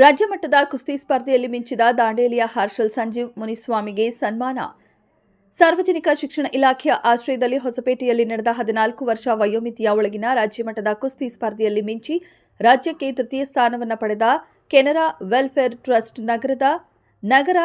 ರಾಜ್ಯ ಮಟ್ಟದ ಕುಸ್ತಿ ಸ್ಪರ್ಧೆಯಲ್ಲಿ ಮಿಂಚಿದ ದಾಂಡೇಲಿಯ ಹರ್ಷಲ್ ಸಂಜೀವ್ ಮುನಿಸ್ವಾಮಿಗೆ ಸನ್ಮಾನ. ಸಾರ್ವಜನಿಕ ಶಿಕ್ಷಣ ಇಲಾಖೆಯ ಆಶ್ರಯದಲ್ಲಿ ಹೊಸಪೇಟೆಯಲ್ಲಿ ನಡೆದ 14 ವರ್ಷ ವಯೋಮಿತಿಯ ಒಳಗಿನ ರಾಜ್ಯ ಮಟ್ಟದ ಕುಸ್ತಿ ಸ್ಪರ್ಧೆಯಲ್ಲಿ ಮಿಂಚಿ ರಾಜ್ಯಕ್ಕೆ ತೃತೀಯ ಸ್ಥಾನವನ್ನು ಪಡೆದ ಕೆನರಾ ವೆಲ್ಫೇರ್ ಟ್ರಸ್ಟ್ ನಗರ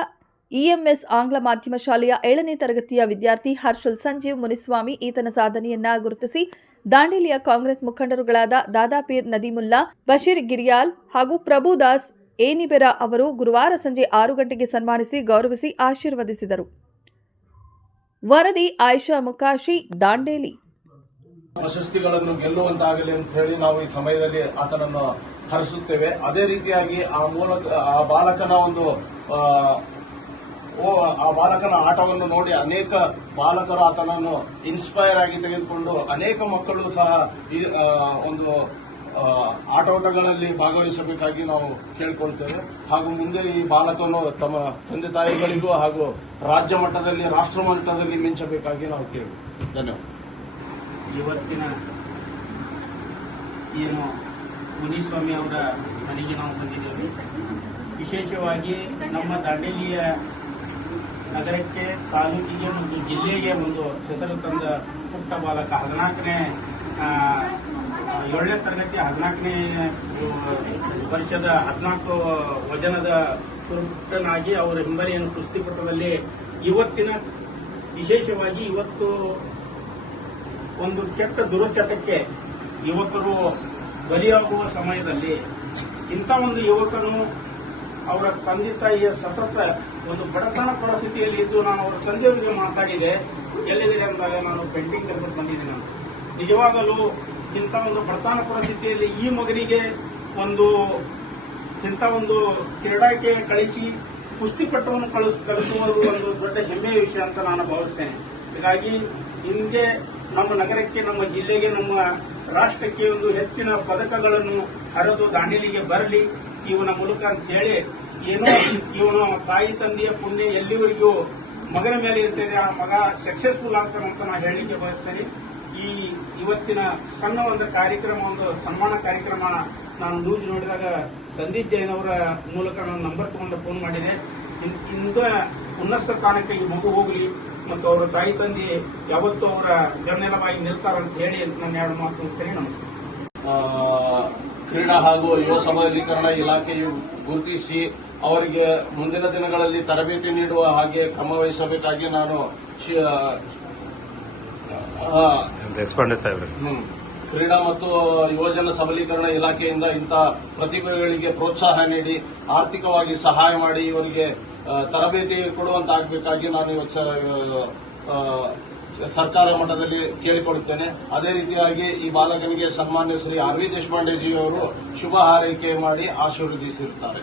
ಇಎಂಎಸ್ ಆಂಗ್ಲ ಮಾಧ್ಯಮ ಶಾಲೆಯ 7ನೇ ತರಗತಿಯ ವಿದ್ಯಾರ್ಥಿ ಹರ್ಷಲ್ ಸಂಜೀವ್ ಮುನಿಸ್ವಾಮಿ ಈತನ ಸಾಧನೆಯನ್ನ ಗುರುತಿಸಿ ದಾಂಡೇಲಿಯ ಕಾಂಗ್ರೆಸ್ ಮುಖಂಡರುಗಳಾದ ದಾದಾಪೀರ್ ನದೀಮುಲ್ಲಾ, ಬಶೀರ್ ಗಿರಿಯಾಲ್ ಹಾಗೂ ಪ್ರಭುದಾಸ್ ಏನಿಬೆರಾ ಅವರು ಗುರುವಾರ ಸಂಜೆ 6 ಗಂಟೆಗೆ ಸನ್ಮಾನಿಸಿ ಗೌರವಿಸಿ ಆಶೀರ್ವದಿಸಿದರು. ವರದಿ ಆಯಿಷಾ ಮುಕಾಶಿ, ದಾಂಡೇಲಿ. ಪ್ರಶಸ್ತಿಗಳನ್ನು ಗೆಲ್ಲುವಂತಾಗಲಿ ಅಂತ ಹೇಳಿ ನಾವು ಈ ಸಮಯದಲ್ಲಿ ಆತನನ್ನು ಹರಿಸುತ್ತೇವೆ. ಅದೇ ರೀತಿಯಾಗಿ ಆ ಬಾಲಕನ ಆಟವನ್ನು ನೋಡಿ ಅನೇಕ ಬಾಲಕರು ಆತನನ್ನು ಇನ್ಸ್ಪೈರ್ ಆಗಿ ತೆಗೆದುಕೊಂಡು ಅನೇಕ ಮಕ್ಕಳು ಸಹ ಈ ಒಂದು ಆಟೋಟಗಳಲ್ಲಿ ಭಾಗವಹಿಸಬೇಕಾಗಿ ನಾವು ಕೇಳಿಕೊಳ್ತೇವೆ. ಹಾಗೂ ಮುಂದೆ ಈ ಬಾಲಕನು ತಮ್ಮ ತಂದೆ ತಾಯಿಗಳಿಗೂ ಹಾಗೂ ರಾಜ್ಯ ಮಟ್ಟದಲ್ಲಿ ರಾಷ್ಟ್ರ ಮಟ್ಟದಲ್ಲಿ ಮಿಂಚಬೇಕಾಗಿ ನಾವು ಕೇಳಿದ್ದೇವೆ. ಧನ್ಯವಾದ. ಇವತ್ತಿನ ಏನು ಮುನಿಸ್ವಾಮಿ ಅವರ ಮನೆಗೆ ನಾವು ಬಂದಿದ್ದೇವೆ. ವಿಶೇಷವಾಗಿ ನಮ್ಮ ದಾಂಡೇಲಿಯ ನಗರಕ್ಕೆ, ತಾಲೂಕಿಗೆ ಮತ್ತು ಜಿಲ್ಲೆಗೆ ಒಂದು ಹೆಸರು ತಂದ ಪುಟ್ಟ ಬಾಲಕ 7ನೇ ತರಗತಿ 14ನೇ ವರ್ಷದ 14 ವಜನದ ಪುಟ್ಟನಾಗಿ ಅವರ ಹಿಂಬರಿಯನ್ನು ಕುಸ್ತಿಪಟದಲ್ಲಿ ವಿಶೇಷವಾಗಿ ಇವತ್ತು ಒಂದು ಕೆಟ್ಟ ದುರಚಟಕ್ಕೆ ಯುವಕರು ಬಲಿಯಾಗುವ ಸಮಯದಲ್ಲಿ ಇಂಥ ಒಂದು ಯುವಕನು ಅವರ ತಂದೆ ತಾಯಿಯ ಸತತ ಒಂದು ಬಡತನ ಪರಿಸ್ಥಿತಿಯಲ್ಲಿ ಇದ್ದು ನಾನು ಅವರ ತಂದೆಯವರಿಗೆ ಮಾತಾಡಿದೆ. ಎಲ್ಲಿದ್ದೀರಿ ಅಂದಾಗ ನಾನು ಪೆಂಟಿಂಗ್ ಕೆಲಸಕ್ಕೆ ಬಂದಿದ್ದೀನಿ. ನಿಜವಾಗಲೂ ಇಂಥ ಒಂದು ಬಡತನ ಪರಿಸ್ಥಿತಿಯಲ್ಲಿ ಈ ಮಗನಿಗೆ ಇಂಥ ಒಂದು ಕ್ರೀಡಾಕ್ಕೆ ಕಳಿಸಿ ಕುಸ್ತಿಪಟವನ್ನು ಕಲಿಸುವುದು ಒಂದು ದೊಡ್ಡ ಹೆಮ್ಮೆಯ ವಿಷಯ ಅಂತ ನಾನು ಭಾವಿಸ್ತೇನೆ. ಹೀಗಾಗಿ ಹಿಂದೆ ನಮ್ಮ ನಗರಕ್ಕೆ, ನಮ್ಮ ಜಿಲ್ಲೆಗೆ, ನಮ್ಮ ರಾಷ್ಟ್ರಕ್ಕೆ ಒಂದು ಹೆಚ್ಚಿನ ಪದಕಗಳನ್ನು ಹರಿದು ದಾಂಡೇಲಿಗೆ ಬರಲಿ ಇವನ ಮೂಲಕ ಅಂತ ಹೇಳಿ, ಏನೋ ಇವನ ತಾಯಿ ತಂದೆಯ ಪುಣ್ಯ ಎಲ್ಲಿವರೆಗೂ ಮಗನ ಮೇಲೆ ಇರ್ತದೆ, ಆ ಮಗ ಸಕ್ಸಸ್ಫುಲ್ ಆಗ್ತಾನಂತ ನಾನು ಹೇಳಲಿಕ್ಕೆ ಬಯಸ್ತೇನೆ. ಇವತ್ತಿನ ಸಣ್ಣ ಒಂದು ಕಾರ್ಯಕ್ರಮ, ಒಂದು ಸನ್ಮಾನ ಕಾರ್ಯಕ್ರಮ ನಾನು ನ್ಯೂಸ್ ನೋಡಿದಾಗ ಸಂದೀಪ್ ಜೈನ್ ಅವರ ಮೂಲಕ ನಾನು ನಂಬರ್ ತಗೊಂಡು ಫೋನ್ ಮಾಡಿದೆ. ಇಂಥ ಉನ್ನತ ಸ್ಥಾನಕ್ಕೆ ಈ ಮಗು ಹೋಗಲಿ ಮತ್ತು ಅವರ ತಾಯಿ ತಂದೆ ಯಾವತ್ತೂ ಅವರ ಬೆನ್ನೆಲುಬಾಗಿ ನಿಲ್ತಾರಂತ ಹೇಳಿ ನನ್ನ 2 ಮಾತು ಮುಗಿಸ್ತೇನೆ. ನಮಸ್ಕಾರ. ಕ್ರೀಡಾ ಹಾಗೂ ಯುವ ಸಬಲೀಕರಣ ಇಲಾಖೆಯು ಗುರುತಿಸಿ ಅವರಿಗೆ ಮುಂದಿನ ದಿನಗಳಲ್ಲಿ ತರಬೇತಿ ನೀಡುವ ಹಾಗೆ ಕ್ರಮ ವಹಿಸಬೇಕಾಗಿ ನಾನು ಕ್ರೀಡಾ ಮತ್ತು ಯುವಜನ ಸಬಲೀಕರಣ ಇಲಾಖೆಯಿಂದ ಇಂಥ ಪ್ರತಿಭೆಗಳಿಗೆ ಪ್ರೋತ್ಸಾಹ ನೀಡಿ ಆರ್ಥಿಕವಾಗಿ ಸಹಾಯ ಮಾಡಿ ಇವರಿಗೆ ತರಬೇತಿ ಕೊಡುವಂತಾಗಬೇಕಾಗಿ ನಾನು ಸರ್ಕಾರ ಮಟ್ಟದಲ್ಲಿ ಕೇಳಿಕೊಳ್ಳುತ್ತೇನೆ. ಅದೇ ರೀತಿಯಾಗಿ ಈ ಬಾಲಕನಿಗೆ ಸನ್ಮಾನ್ಯ ಶ್ರೀ ಆರ್ ವಿ ದೇಶಪಾಂಡೆಜಿಯವರು ಶುಭ ಹಾರೈಕೆ ಮಾಡಿ ಆಶೀರ್ವದಿಸಿರುತ್ತಾರೆ.